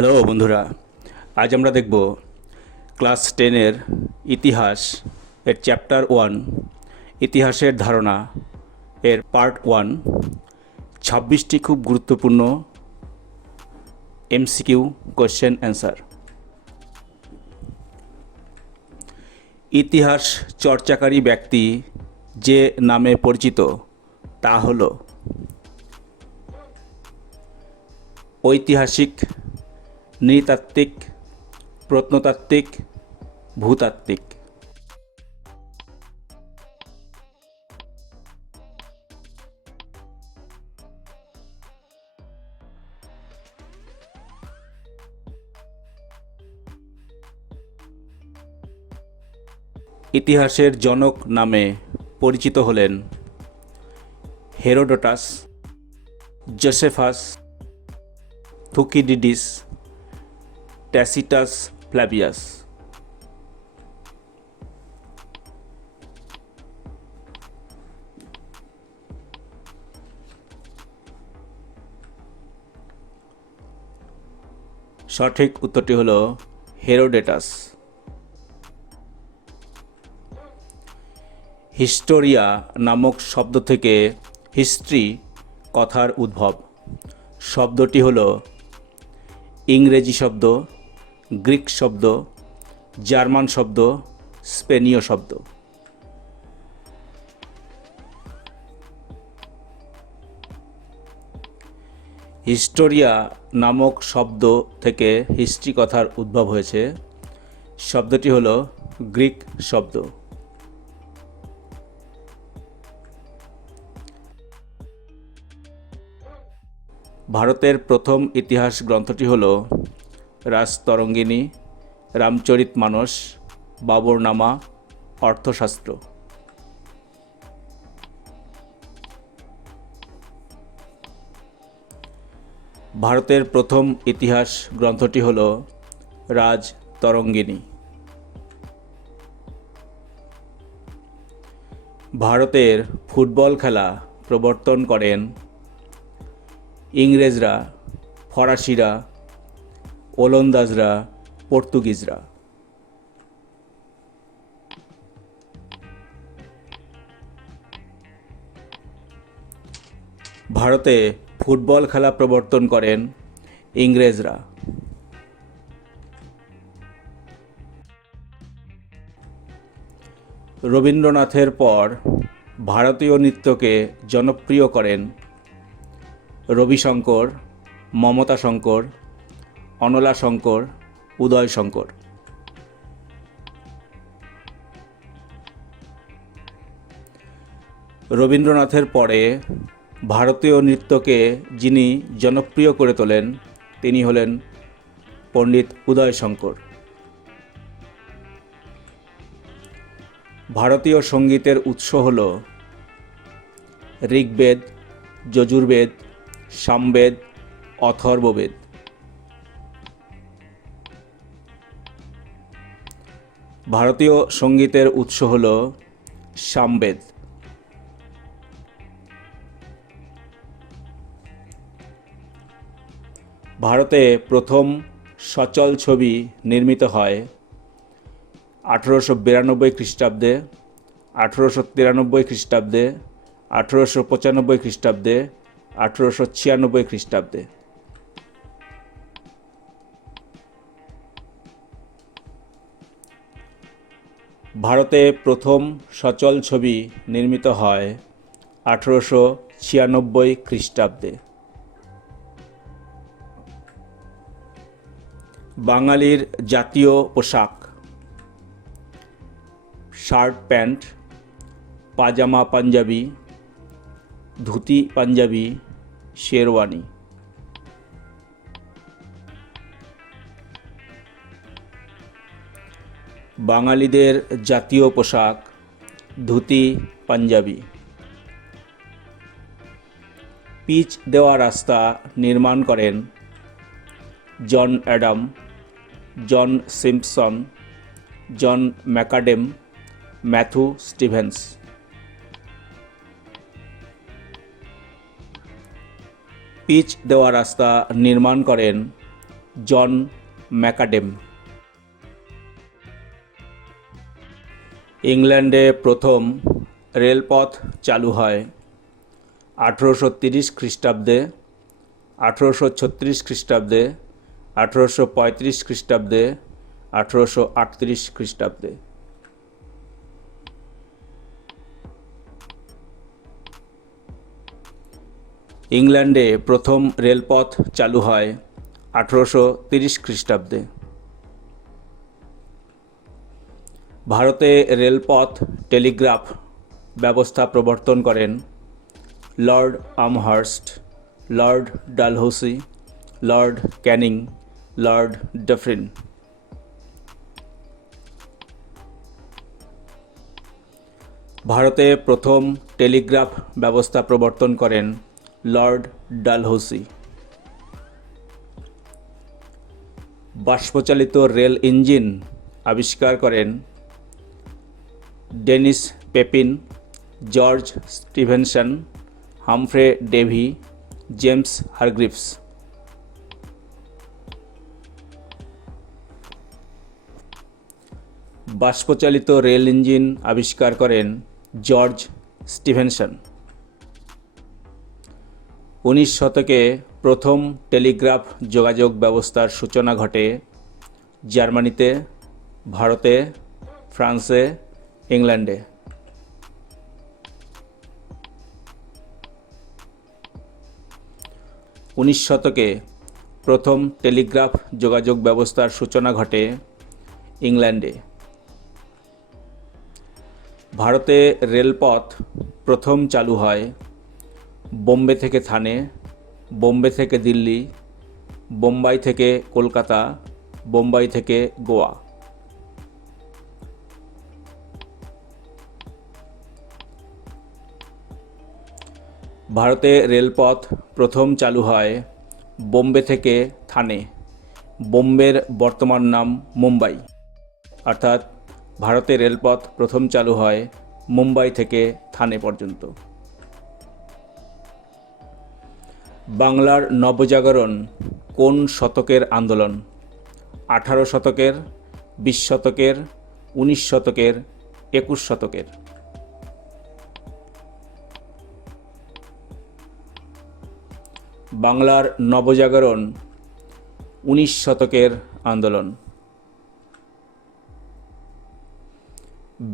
Hello বন্ধুরা, আজ আমরা দেখব ক্লাস 10-এর ইতিহাস এর চ্যাপ্টার 1 ইতিহাসের ধারণা এর পার্ট 1 26টি খুব গুরুত্বপূর্ণ এমসিকিউ কোয়েশ্চেন অ্যান্সার। ইতিহাস চর্চাকারী ব্যক্তি যে নামে পরিচিত তা হল ঐতিহাসিক, নৃতাত্ত্বিক, প্রত্নতাত্ত্বিক, ভূতাত্ত্বিক। ইতিহাসের জনক নামে পরিচিত হলেন হেরোডোটাস, জোসেফাস, থুকিডিডিস, ট্যাসিটাস, ফ্ল্যাভিয়াস। সঠিক উত্তরটি হল হেরোডোটাস। হিস্টোরিয়া নামক শব্দ থেকে হিস্ট্রি কথার উদ্ভব। শব্দটি হল ইংরেজি শব্দ, গ্রিক শব্দ, জার্মান শব্দ, স্পেনীয় শব্দ। হিস্টোরিয়া নামক শব্দ থেকে হিস্ট্রি কথার উদ্ভব হয়েছে। শব্দটি হল গ্রিক শব্দ। ভারতের প্রথম ইতিহাস গ্রন্থটি হল রাজতরঙ্গিনী, রামচরিতমানস, বাবরনামা, অর্থশাস্ত্র। ভারতের প্রথম ইতিহাস গ্রন্থটি হল রাজতরঙ্গিনী। ভারতের ফুটবল খেলা প্রবর্তন করেন ইংরেজরা, ফরাসিরা, ওলন্দাজরা, পর্তুগিজরা। ভারতে ফুটবল খেলা প্রবর্তন করেন ইংরেজরা। রবীন্দ্রনাথের পর ভারতীয় নৃত্যকে জনপ্রিয় করেন রবিশঙ্কর, মমতা শঙ্কর, অনলা শঙ্কর, উদয় শঙ্কর। রবীন্দ্রনাথের পরে ভারতীয় নৃত্যকে যিনি জনপ্রিয় করে তোলেন তিনি হলেন পণ্ডিত উদয় শঙ্কর। ভারতীয় সঙ্গীতের উৎস হল ঋগ্বেদ, যজুর্বেদ, সামবেদ, অথর্ববেদ। ভারতীয় সঙ্গীতের উৎস হল সামবেদ। ভারতে প্রথম সচল ছবি নির্মিত হয় 1892 খ্রিস্টাব্দে, 1893 খ্রিস্টাব্দে, 1895 খ্রিস্টাব্দে, 1896 খ্রিস্টাব্দে। ভারতে প্রথম সচল ছবি নির্মিত হয় 1896 খ্রিস্টাব্দে। বাঙালির জাতীয় পোশাক শার্ট প্যান্ট, পাজামা পাঞ্জাবি, ধুতি পাঞ্জাবি, শেরওয়ানি। বাঙালিদের জাতীয় পোশাক ধুতি পাঞ্জাবি। পিচ দেওয়া রাস্তা নির্মাণ করেন জন অ্যাডাম, জন সিম্পসন, জন ম্যাকাডেম, ম্যাথু স্টিভেন্স। পিচ দেওয়া রাস্তা নির্মাণ করেন জন ম্যাকাডেম। ইংল্যান্ডে প্রথম রেলপথ চালু হয় 1830 খ্রিস্টাব্দে, 1836 খ্রিস্টাব্দে, 1835 খ্রিস্টাব্দে, 1838 খ্রিস্টাব্দে। ইংল্যান্ডে প্রথম রেলপথ চালু হয় 1830 খ্রিস্টাব্দে। ভারতে রেলপথ টেলিগ্রাফ ব্যবস্থা প্রবর্তন করেন lord Amherst, lord Dalhousie, lord Canning, lord Dufferin. ভারতে প্রথম টেলিগ্রাফ ব্যবস্থা প্রবর্তন করেন লর্ড ডালহৌসি। বাষ্পচালিত রেল ইঞ্জিন আবিষ্কার করেন Denis Papin, George Stephenson, Humphry Davy, James Hargreaves. বাষ্পচালিত রেল ইঞ্জিন আবিষ্কার করেন জর্জ স্টিভেনসন। 19 শতকে প্রথম টেলিগ্রাফ যোগাযোগ ব্যবস্থার সূচনা ঘটে জার্মানিতে, ভারতে, ফ্রান্সে, ইংল্যান্ডে। 19 শতকে প্রথম টেলিগ্রাফ যোগাযোগ ব্যবস্থার সূচনা ঘটে ইংল্যান্ডে। ভারতে রেলপথ প্রথম চালু হয় বোম্বে থেকে থানে, বোম্বে থেকে দিল্লি, বোম্বাই থেকে কলকাতা, বোম্বাই থেকে গোয়া। ভারতে রেলপথ প্রথম চালু হয় বোম্বে থেকে থানে, বোম্বের বর্তমান নাম মুম্বাই, অর্থাৎ ভারতে রেলপথ প্রথম চালু হয় মুম্বাই থেকে থানে পর্যন্ত। বাংলার নবজাগরণ কোন শতকের আন্দোলন? 18 শতকের, 20 শতকের, 19 শতকের, 21 শতকের? বাংলার নবজাগরণ 19 শতকের আন্দোলন।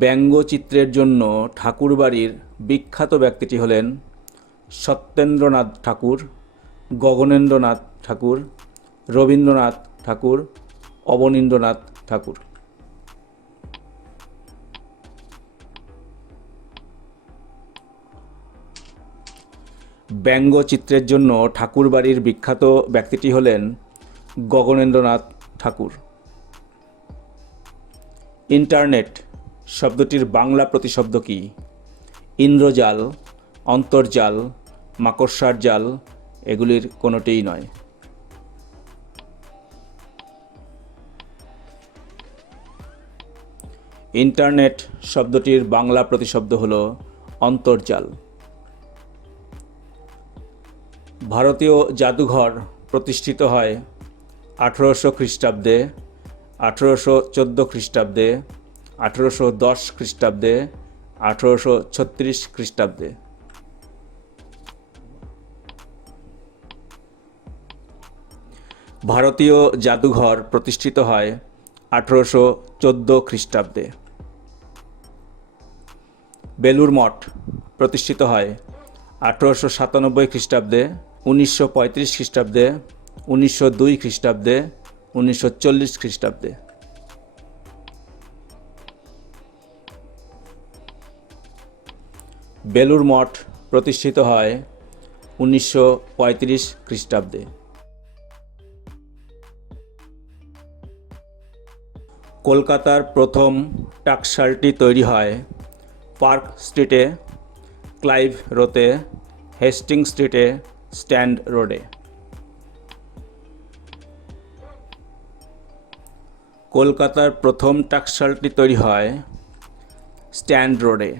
ব্যঙ্গচিত্রের জন্য ঠাকুরবাড়ির বিখ্যাত ব্যক্তিটি হলেন সত্যেন্দ্রনাথ ঠাকুর, গগনেন্দ্রনাথ ঠাকুর, রবীন্দ্রনাথ ঠাকুর, অবনীন্দ্রনাথ ঠাকুর। ব্যঙ্গচিত্রের জন্য ঠাকুরবাড়ির বিখ্যাত ব্যক্তিটি হলেন গগনেন্দ্রনাথ ঠাকুর। ইন্টারনেট শব্দটির বাংলা প্রতিশব্দ কি? ইন্দ্রজাল, অন্তর্জাল, মাকড়সার জাল, এগুলির কোনোটিই নয়। ইন্টারনেট শব্দটির বাংলা প্রতিশব্দ হল অন্তর্জাল। ভারতীয় জাদুঘর প্রতিষ্ঠিত হয় 1800 খ্রিস্টাব্দে, 1814 খ্রিস্টাব্দে, 1810 খ্রিস্টাব্দে, 1836 খ্রিস্টাব্দে। ভারতীয় জাদুঘর প্রতিষ্ঠিত হয় 1814 খ্রিস্টাব্দে। বেলুড় মঠ প্রতিষ্ঠিত হয় 1897 খ্রিস্টাব্দে, 1935 খ্রিস্টাব্দে, 1902 খ্রিস্টাব্দে, 1940 খ্রিস্টাব্দে। বেলুড় মঠ প্রতিষ্ঠিত হয় 1935 খ্রিস্টাব্দে। কলকাতার প্রথম টাকশালটি তৈরি হয় পার্ক স্ট্রিটে, ক্লাইভ রোতে, হেস্টিং স্ট্রিটে, স্ট্যান্ড রোডে। কলকাতার প্রথম টাকশালটি তৈরি হয় স্ট্যান্ড রোডে।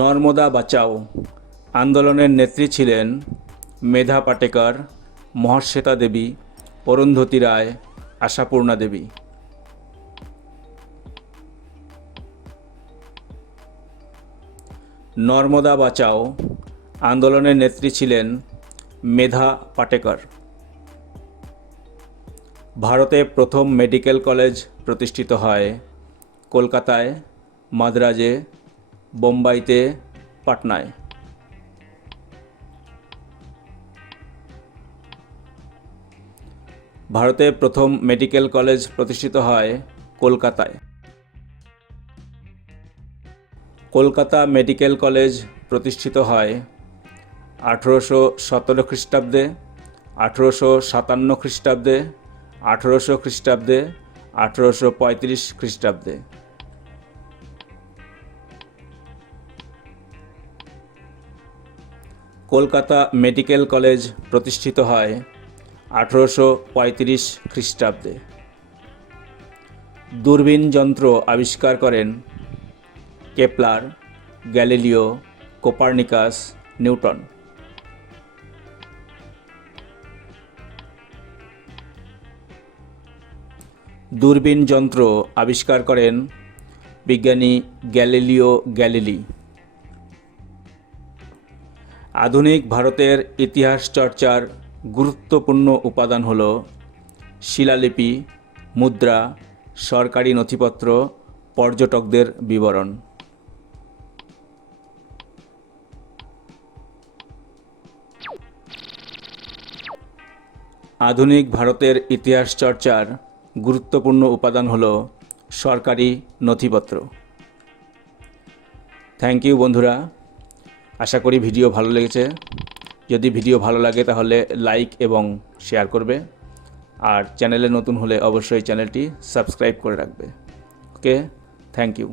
নর্মদা বাঁচাও আন্দোলনের নেত্রী ছিলেন মেধা পাটেকর, মহাশ্বেতা দেবী, অরুন্ধতী রায়, আশাপূর্ণা দেবী। নর্মদা বাঁচাও আন্দোলনের নেত্রী ছিলেন মেধা পাটেকর। ভারতে প্রথম মেডিকেল কলেজ প্রতিষ্ঠিত হয় কলকাতায়, মাদ্রাজে, বোম্বাইতে, পাটনায়। ভারতে প্রথম মেডিকেল কলেজ প্রতিষ্ঠিত হয় কলকাতায়। কলকাতা মেডিকেল কলেজ প্রতিষ্ঠিত হয় 1817 খ্রিস্টাব্দে, 1857 খ্রিস্টাব্দে, 1800 খ্রিস্টাব্দে, 1835 খ্রিস্টাব্দে। কলকাতা মেডিকেল কলেজ প্রতিষ্ঠিত হয় 1835 খ্রিস্টাব্দে। দূরবীন যন্ত্র আবিষ্কার করেন কেপলার, গ্যালিলিও, কোপার্নিকাস, নিউটন। দূরবীন যন্ত্র আবিষ্কার করেন বিজ্ঞানী গ্যালিলিও গ্যালিলি। আধুনিক ভারতের ইতিহাস চর্চার গুরুত্বপূর্ণ উপাদান হল শিলালিপি, মুদ্রা, সরকারি নথিপত্র, পর্যটকদের বিবরণ। আধুনিক ভারতের ইতিহাস চর্চার গুরুত্বপূর্ণ উপাদান হল সরকারি নথিপত্র। থ্যাংক ইউ বন্ধুরা, আশা করি ভিডিও ভালো লেগেছে। যদি ভিডিও ভালো লাগে তাহলে লাইক এবং শেয়ার করবে, আর চ্যানেলে নতুন হলে অবশ্যই চ্যানেলটি সাবস্ক্রাইব করে রাখবে। ওকে, থ্যাংক ইউ।